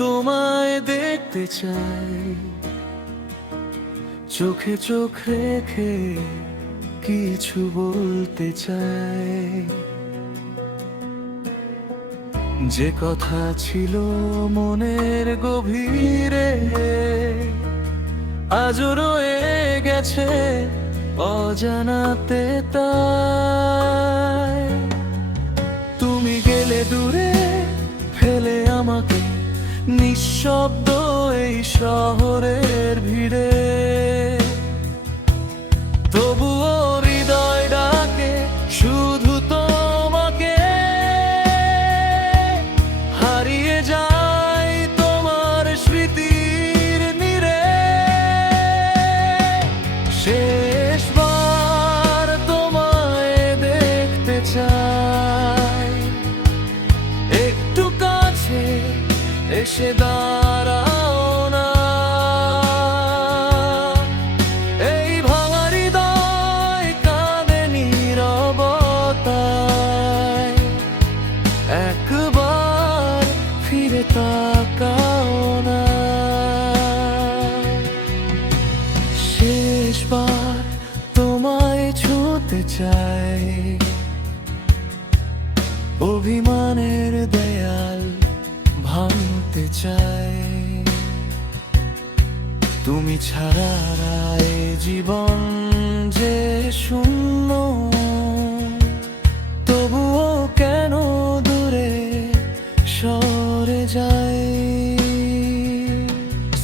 তোমায় দেখতে চাই, চোখে চোখ রেখে কিছু বলতে চাই। যে কথা ছিল মনের গভীরে আজও রয়ে গেছে অজানাতে, তাই তুমি গেলে দূরে ফেলে আমাকে নিঃশব্দ এই শহরের ভিড়ে। তবুও হৃদয় ডাকে শুধু তোমাকে, হারিয়ে যাই তোমার স্মৃতির নীড়ে। শেষবার তোমায় দেখতে চাই, একটু কাছে এসে দাঁড়াও না। এই ভাঙা হৃদয় কাঁদে নীরবতায়, একবার ফিরে তাকাও না। শেষবার তোমায় ছুঁতে চাই, অভিমানের দেয়াল ভাঙতে চাই। তুমি ছাড়া এ জীবন যে শূন্য, তবুও কেন দূরে সরে যায়।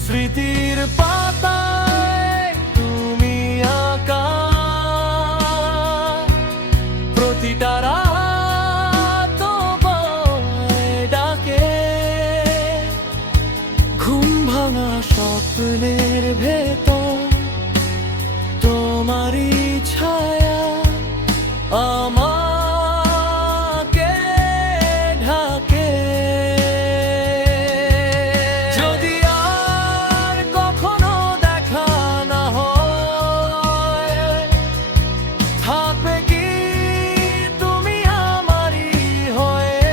স্মৃতির পাতায় তুমি আঁকা প্রতিটা রাত তোমায় ডাকে। ঘুম ভাঙা স্বপ্নের ভেতর তোমারই ছায়া আমাকে ঢাকে। যদি আর কখনো দেখা না হয়, থাকবে কি তুমি আমারই হয়ে,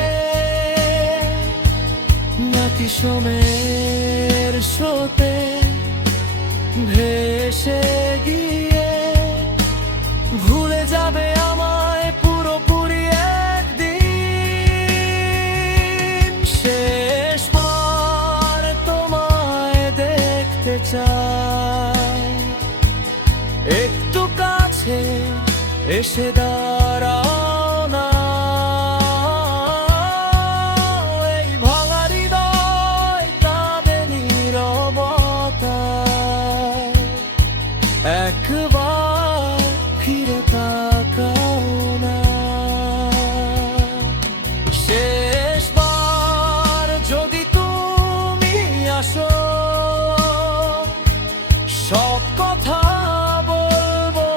নাকি সময়ের স্রোতে ভেসে গিয়ে ভুলে যাবে আমায় পুরোপুরি একদিন। শেষবার তোমায় দেখতে চাই, একটু কাছে এসে দাঁড়াও না। এই ভাঙা হৃদয় কাঁদে নীরবতায়, একবার ফিরে তাকাও না। শেষবার যদি তুমি আসো, সব কথা বলবো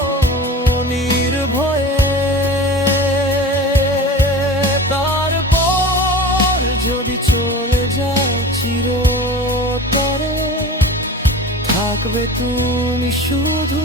নির্ভয়ে। তারপর যদি চলে যাও চিরতরে, থাকবে তুমি শুধু